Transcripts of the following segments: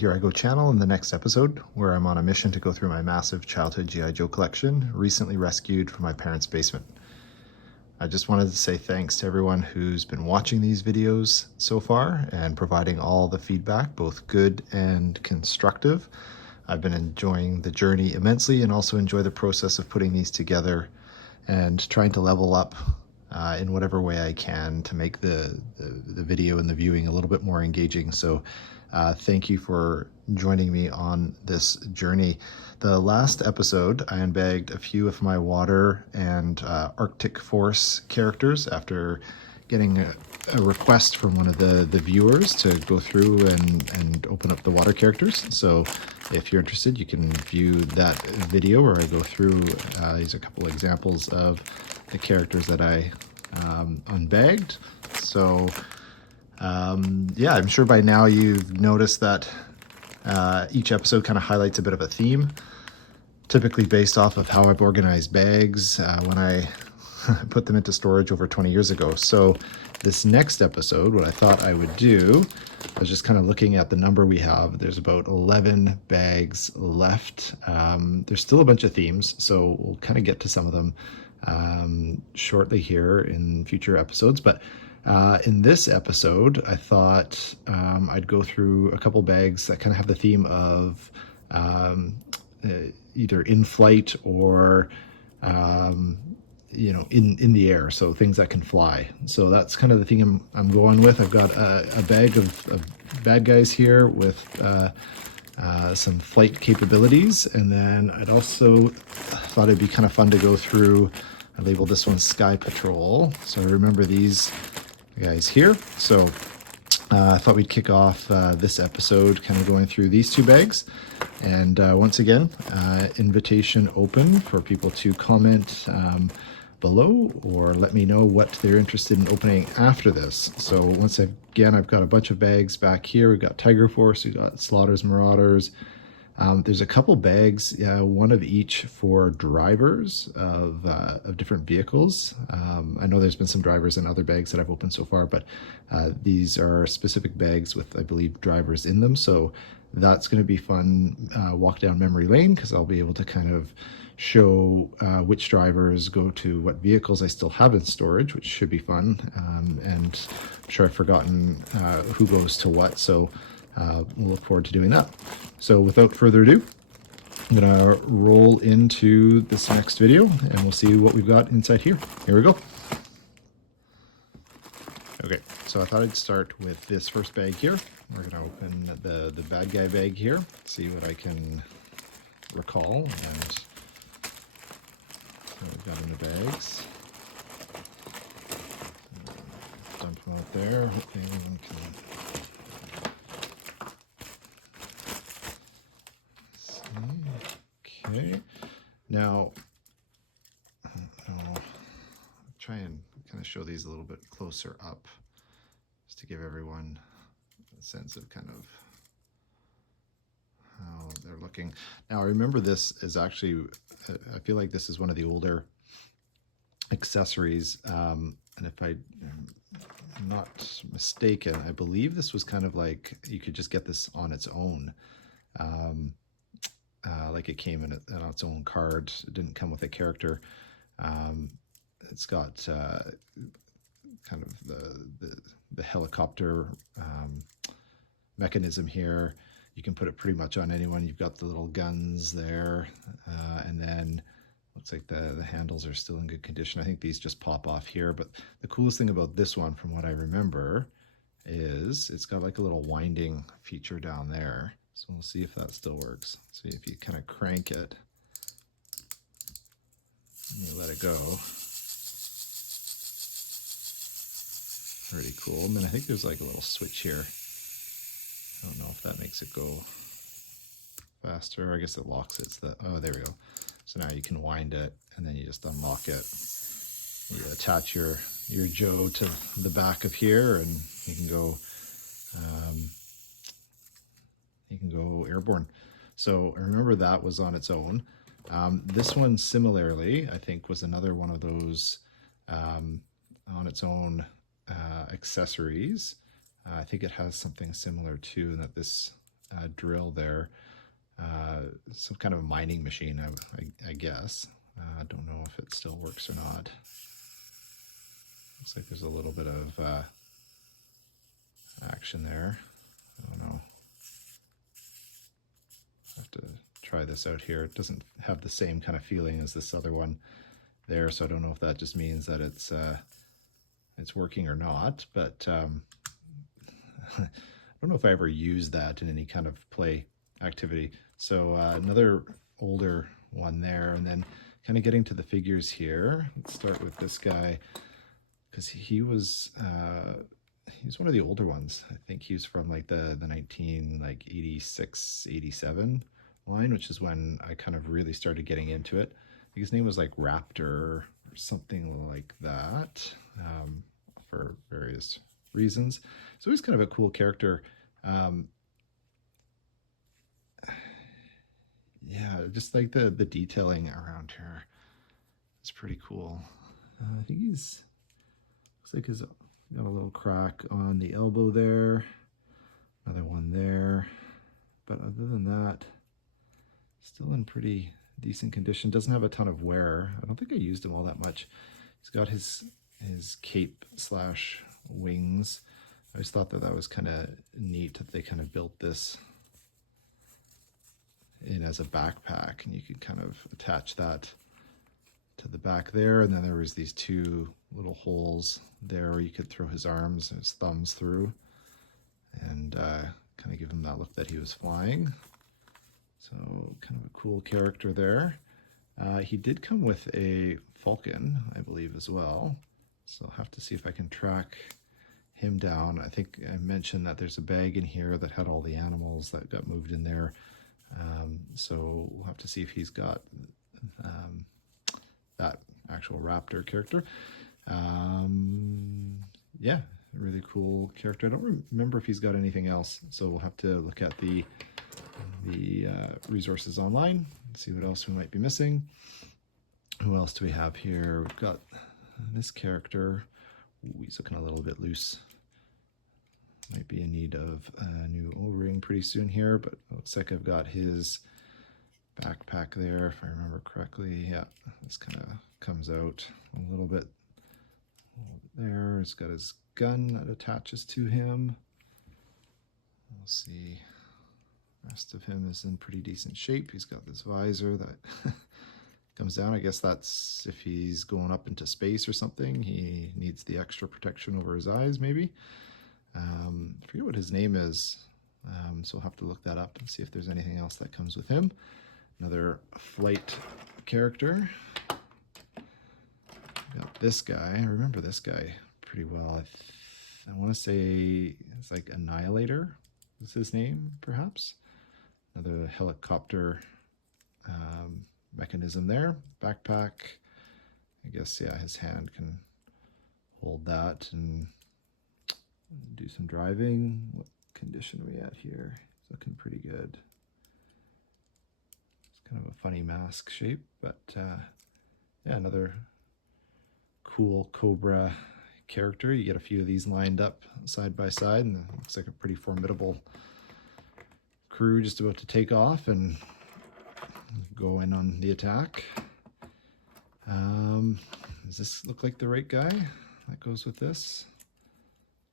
Here I Go channel in the next episode, where I'm on a mission to go through my massive childhood G.I. Joe collection, recently rescued from my parents' basement. I just wanted to say thanks to everyone who's been watching these videos so far and providing all the feedback, both good and constructive. I've been enjoying the journey immensely and also enjoy the process of putting these together and trying to level up in whatever way I can to make the video and the viewing a little bit more engaging. So thank you for joining me on this journey. The last episode, I unbagged a few of my water and Arctic Force characters after getting a request from one of the viewers to go through and open up the water characters. So if you're interested, you can view that video where I go through. These are a couple examples of the characters that I unbagged. So yeah, I'm sure by now you've noticed that each episode kind of highlights a bit of a theme, typically based off of how I've organized bags when I put them into storage over 20 years ago. So this next episode, what I thought I would do, I was just kind of looking at the number we have. There's about 11 bags left. There's still a bunch of themes, so we'll kind of get to some of them shortly here in future episodes. But in this episode, I thought I'd go through a couple bags that kind of have the theme of either in flight or you know, in the air, so things that can fly. So that's kind of the thing I'm going with. I've got a bag of bad guys here with some flight capabilities, and then I'd also thought it'd be kind of fun to go through. I labeled this one Sky Patrol, so I remember these guys here. So I thought we'd kick off this episode kind of going through these two bags. And once again, invitation open for people to comment below or let me know what they're interested in opening after this. So once again, I've got a bunch of bags back here. We've got Tiger Force, we've got Slaughters Marauders. There's a couple bags, one of each for drivers of different vehicles. I know there's been some drivers in other bags that I've opened so far, but these are specific bags with, I believe, drivers in them. So that's going to be fun walk down memory lane, because I'll be able to kind of show which drivers go to what vehicles I still have in storage, which should be fun. And I'm sure I've forgotten who goes to what. So we'll look forward to doing that. So without further ado, I'm gonna roll into this next video and we'll see what we've got inside here. Here we go. Okay, so I thought I'd start with this first bag here. We're gonna open the bad guy bag here, see what I can recall and what we've got in the bags. Dump them out there. Hopefully anyone can. Okay, now I'll try and kind of show these a little bit closer up, just to give everyone a sense of kind of how they're looking. Now, remember, this is actually, I feel like this is one of the older accessories, and if I'm not mistaken, I believe this was kind of like you could just get this on its own. Like it came in on its own card. It didn't come with a character. It's got kind of the helicopter mechanism here. You can put it pretty much on anyone. You've got the little guns there, and then looks like the handles are still in good condition. I think these just pop off here, but the coolest thing about this one, from what I remember, is it's got like a little winding feature down there. So we'll see if that still works. See if you kind of crank it and you let it go. Pretty cool. And then I think there's like a little switch here. I don't know if that makes it go faster. I guess it locks it. So that, oh, there we go. So now you can wind it and then you just unlock it. You attach your Joe to the back of here and you can go airborne. So I remember that was on its own. This one similarly, I think, was another one of those on its own accessories. I think it has something similar too, in that this drill there. Some kind of mining machine, I guess. I don't know if it still works or not. Looks like there's a little bit of action there. I don't know. I have to try this out here. It doesn't have the same kind of feeling as this other one there, so I don't know if that just means that it's working or not, but I don't know if I ever used that in any kind of play activity. So another older one there, and then kind of getting to the figures here. Let's start with this guy, because he's one of the older ones. I think he's from like the 1986, 87 line, which is when I kind of really started getting into it. I think his name was like Raptor or something like that, for various reasons. So he's kind of a cool character. Yeah, just like the detailing around here. It's pretty cool. I think looks like he's got a little crack on the elbow there. Another one there. But other than that, still in pretty decent condition. Doesn't have a ton of wear. I don't think I used him all that much. He's got his cape slash wings. I always thought that was kind of neat that they kind of built this in as a backpack, and you could kind of attach that to the back there, and then there was these two little holes there where you could throw his arms and his thumbs through, and kind of give him that look that he was flying. So kind of a cool character there. He did come with a falcon, I believe, as well, so I'll have to see if I can track him down. I think I mentioned that there's a bag in here that had all the animals that got moved in there. So we'll have to see if he's got that actual raptor character. Yeah, really cool character. I don't remember if he's got anything else, so we'll have to look at the resources online, see what else we might be missing. Who else do we have here? We've got this character. Ooh, he's looking a little bit loose. Might be in need of a new O-ring pretty soon here, but it looks like I've got his backpack there, if I remember correctly. Yeah, this kind of comes out a little bit there. He's got his gun that attaches to him. We'll see. The rest of him is in pretty decent shape. He's got this visor that comes down. I guess that's if he's going up into space or something. He needs the extra protection over his eyes, maybe. I forget what his name is, so we'll have to look that up and see if there's anything else that comes with him. Another flight character. Got this guy. I remember this guy pretty well. I want to say it's like Annihilator is his name, perhaps. Another helicopter mechanism there. Backpack. I guess, yeah, his hand can hold that and do some driving. What condition are we at here? It's looking pretty good. It's kind of a funny mask shape, but yeah, another cool Cobra character. You get a few of these lined up side by side, and it looks like a pretty formidable crew just about to take off and go in on the attack. Does this look like the right guy that goes with this?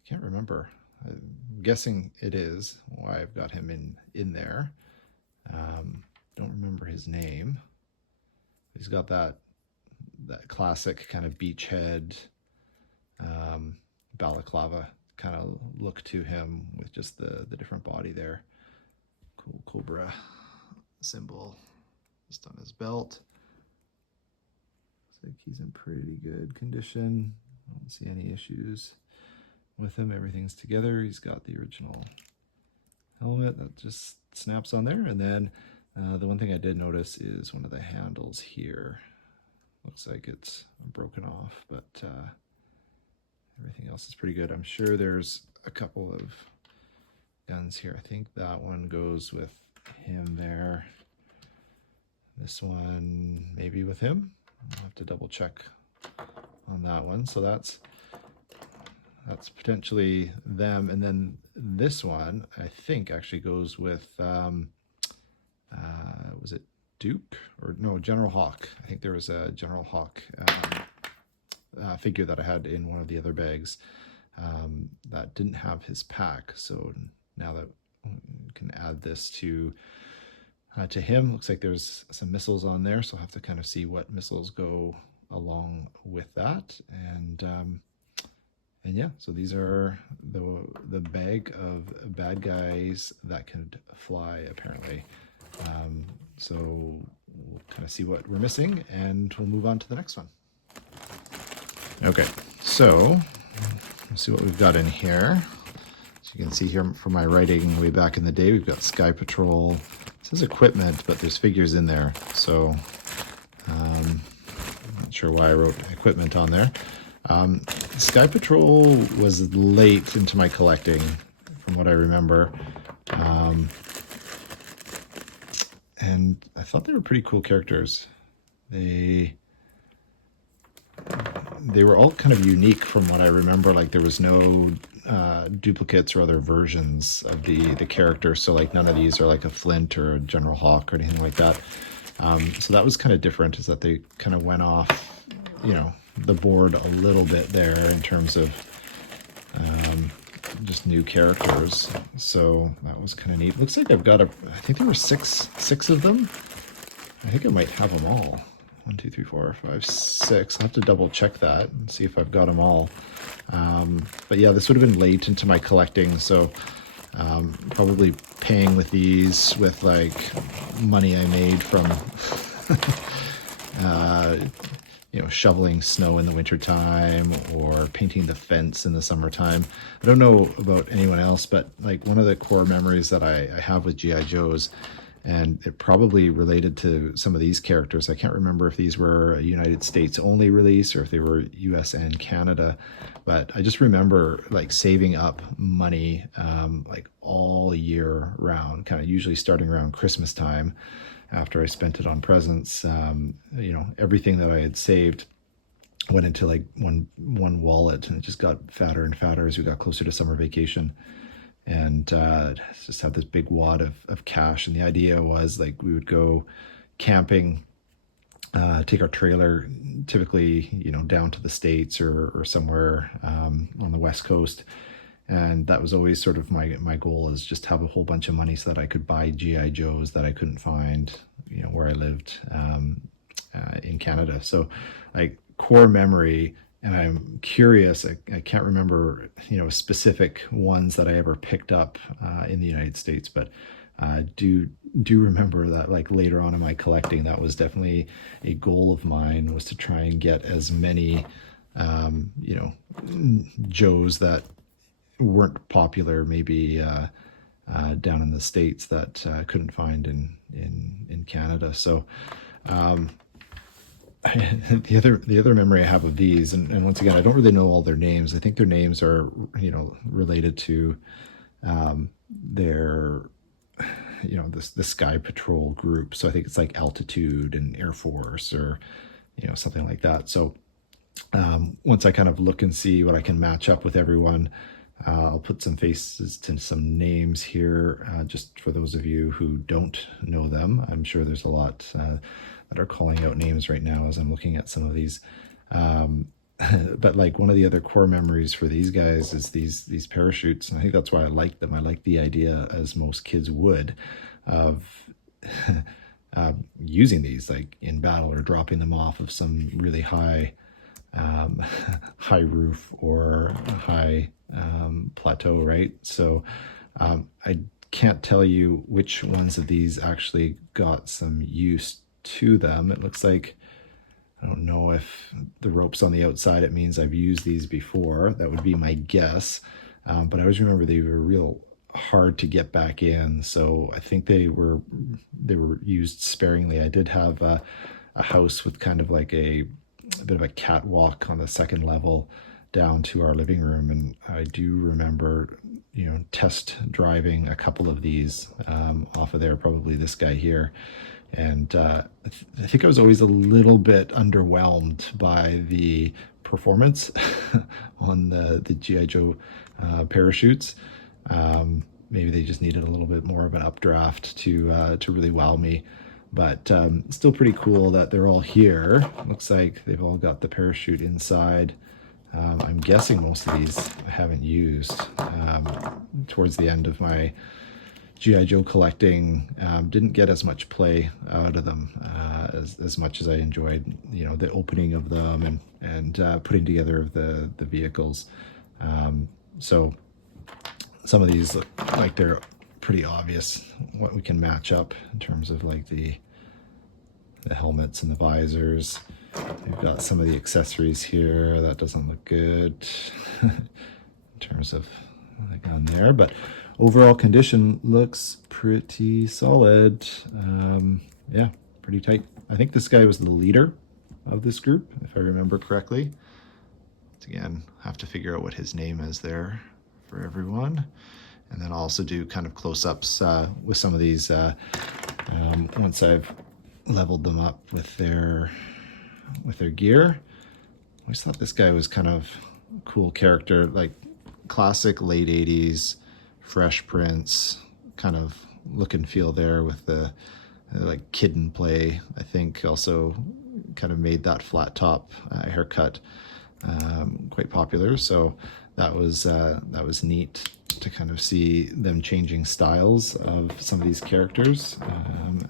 Can't remember. I'm guessing it is why I've got him in there. Don't remember his name. He's got that classic kind of beachhead balaclava kind of look to him with just the different body there. Cool Cobra symbol just on his belt. Looks like he's in pretty good condition. I don't see any issues with him. Everything's together. He's got the original helmet that just snaps on there, and then the one thing I did notice is one of the handles here. Looks like it's broken off, but everything else is pretty good. I'm sure there's a couple of guns here. I think that one goes with him there. This one maybe with him. I'll have to double check on that one. So that's that's potentially them. And then this one, I think, actually goes with, was it Duke? Or no, General Hawk. I think there was a General Hawk figure that I had in one of the other bags that didn't have his pack. So now that we can add this to him, looks like there's some missiles on there. So I'll have to kind of see what missiles go along with that. And yeah, so these are the bag of bad guys that could fly, apparently. So we'll kind of see what we're missing, and we'll move on to the next one. Okay, so let's see what we've got in here. So you can see here from my writing way back in the day, we've got Sky Patrol. It says equipment, but there's figures in there. So I'm not sure why I wrote equipment on there. Sky Patrol was late into my collecting, from what I remember. And I thought they were pretty cool characters. They were all kind of unique from what I remember. Like there was no duplicates or other versions of the character. So like none of these are like a Flint or a General Hawk or anything like that. So that was kind of different, is that they kind of went off, the board a little bit there in terms of just new characters. So that was kind of neat. Looks like I've got I think there were six of them. I think I might have them all. 1, 2, 3, 4, 5, 6. I'll have to double check that and see if I've got them all. But yeah, this would have been late into my collecting. So probably paying with these with like money I made from shoveling snow in the wintertime or painting the fence in the summertime. I don't know about anyone else, but like one of the core memories that I have with G.I. Joes, and it probably related to some of these characters. I can't remember if these were a United States only release or if they were US and Canada, but I just remember like saving up money like all year round, kind of usually starting around Christmas time after I spent it on presents. Everything that I had saved went into like one wallet, and it just got fatter and fatter as we got closer to summer vacation. And just had this big wad of cash. And the idea was like we would go camping, take our trailer, typically, down to the States or somewhere on the West Coast. And that was always sort of my goal, is just have a whole bunch of money so that I could buy G.I. Joes that I couldn't find, where I lived in Canada. So like core memory. And I'm curious, I can't remember, specific ones that I ever picked up in the United States, but do remember that like later on in my collecting, that was definitely a goal of mine, was to try and get as many, Joes that weren't popular, maybe down in the States, that I couldn't find in Canada. So the other memory I have of these, and once again, I don't really know all their names. I think their names are, related to their, the Sky Patrol group. So I think it's like Altitude and Air Force, or, something like that. So once I kind of look and see what I can match up with everyone, I'll put some faces to some names here, just for those of you who don't know them. I'm sure there's a lot that are calling out names right now as I'm looking at some of these. But like one of the other core memories for these guys is these parachutes. And I think that's why I like them. I like the idea, as most kids would, of using these like in battle, or dropping them off of some really high roof or a high plateau, right? So I can't tell you which ones of these actually got some use to them. It looks like, I don't know if the rope's on the outside, it means I've used these before. That would be my guess. But I always remember they were real hard to get back in. So I think they were used sparingly. I did have a house with kind of like a bit of a catwalk on the second level down to our living room. And I do remember, test driving a couple of these off of there, probably this guy here. And I think I was always a little bit underwhelmed by the performance on the G.I. Joe parachutes. Maybe they just needed a little bit more of an updraft to really wow me. But still pretty cool that they're all here. Looks like they've all got the parachute inside. I'm guessing most of these I haven't used. Towards the end of my G.I. Joe collecting, didn't get as much play out of them as much as I enjoyed, the opening of them and putting together the vehicles. So some of these look like they're pretty obvious what we can match up in terms of like the helmets and the visors. We've got some of the accessories here. That doesn't look good in terms of the gun there, but overall condition looks pretty solid. Yeah, pretty tight. I think this guy was the leader of this group, if I remember correctly. Again, have to figure out what his name is there for everyone. And then I'll also do kind of close-ups with some of these once I've leveled them up with their gear. I always thought this guy was kind of a cool character, like classic late 80s Fresh Prince kind of look and feel there with the like Kid and Play. I think also kind of made that flat top haircut quite popular. So that was neat to kind of see them changing styles of some of these characters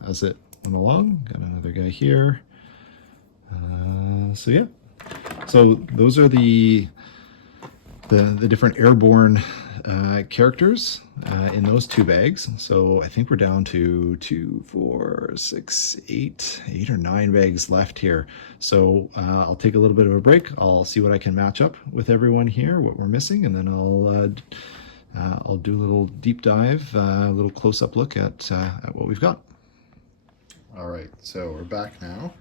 as it went along. Got another guy here. So yeah, so those are the different airborne characters in those two bags. So I think we're down to 2, 4, 6, 8 or 9 bags left here. So I'll take a little bit of a break. I'll see what I can match up with everyone here, what we're missing, and then I'll do a little deep dive, a little close-up look at what we've got. All right, so we're back now.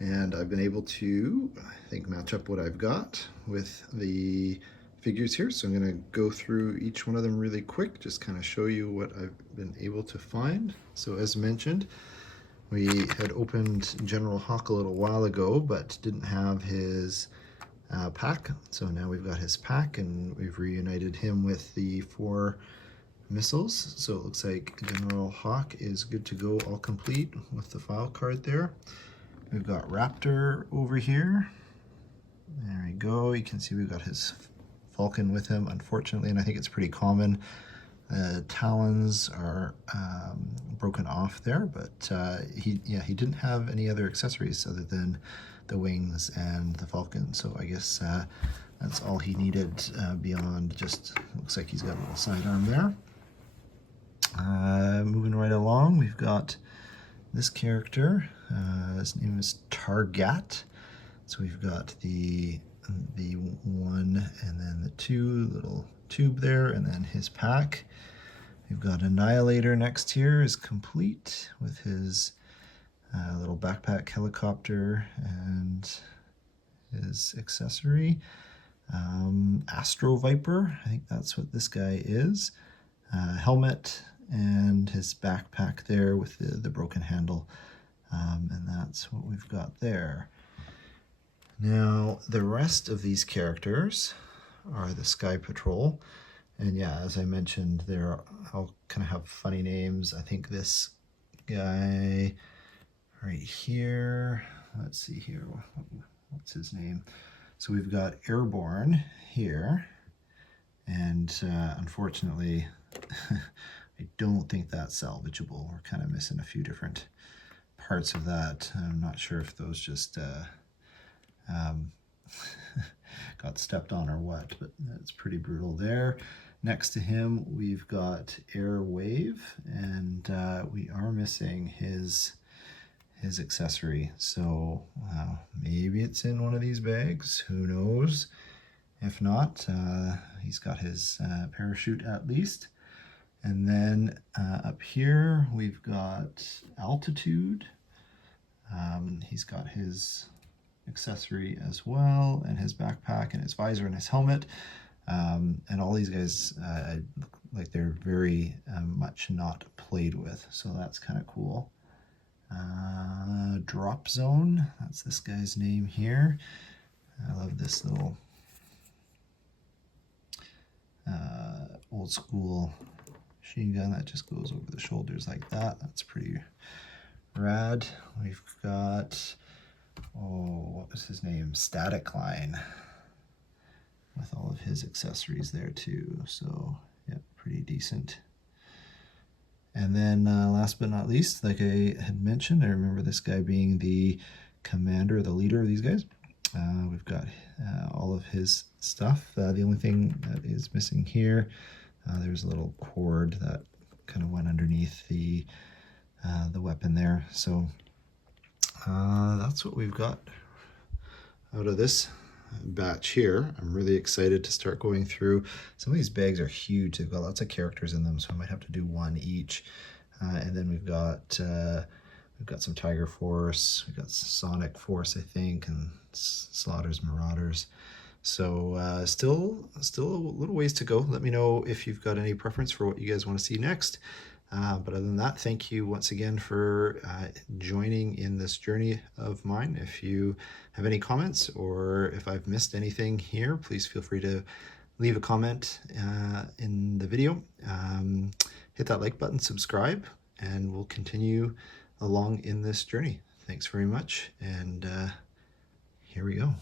And I've been able to, I think, match up what I've got with the figures here. So I'm going to go through each one of them really quick, just kind of show you what I've been able to find. So as mentioned, we had opened General Hawk a little while ago, but didn't have his pack. So now we've got his pack, and we've reunited him with the 4 missiles. So it looks like General Hawk is good to go, all complete with the file card there. We've got Raptor over here. There we go. You can see we've got his Falcon with him, unfortunately, and I think it's pretty common. Talons are broken off there, but he didn't have any other accessories other than the wings and the Falcon. So I guess that's all he needed beyond just, looks like he's got a little sidearm there. Moving right along, we've got this character. His name is Targat. So we've got the 1 and then the 2 little tube there, and then his pack. We've got Annihilator next here is complete with his little backpack helicopter and his accessory. Astro Viper, I think that's what this guy is. Helmet and his backpack there with the broken handle. And that's what we've got there. Now, the rest of these characters are the Sky Patrol. And yeah, as I mentioned, they're all kind of have funny names. I think this guy right here, let's see here, what's his name? So we've got Airborne here. And unfortunately, I don't think that's salvageable. We're kind of missing a few different parts of that. I'm not sure if those just got stepped on or what, but that's pretty brutal there. Next to him, we've got Airwave, and we are missing his accessory. So maybe it's in one of these bags. Who knows? If not, he's got his parachute at least. And then up here, we've got Altitude. He's got his accessory as well, and his backpack and his visor and his helmet. And all these guys look like they're very much not played with, so that's kind of cool. Drop Zone, that's this guy's name here. I love this little old school machine gun that just goes over the shoulders like that. That's pretty rad. We've got, oh, what was his name? Static Line, with all of his accessories there too. So yeah, pretty decent. And then last but not least, like I had mentioned, I remember this guy being the commander, the leader of these guys. We've got all of his stuff. The only thing that is missing here, there's a little cord that kind of went underneath the weapon there. So that's what we've got out of this batch here. I'm really excited to start going through. Some of these bags are huge. They've got lots of characters in them, so I might have to do one each. And then we've got some Tiger Force, we've got Sonic Force, I think, and Slaughter's Marauders. So still a little ways to go. Let me know if you've got any preference for what you guys want to see next. But other than that, thank you once again for joining in this journey of mine. If you have any comments or if I've missed anything here, please feel free to leave a comment in the video. Hit that like button, subscribe, and we'll continue along in this journey. Thanks very much, and here we go.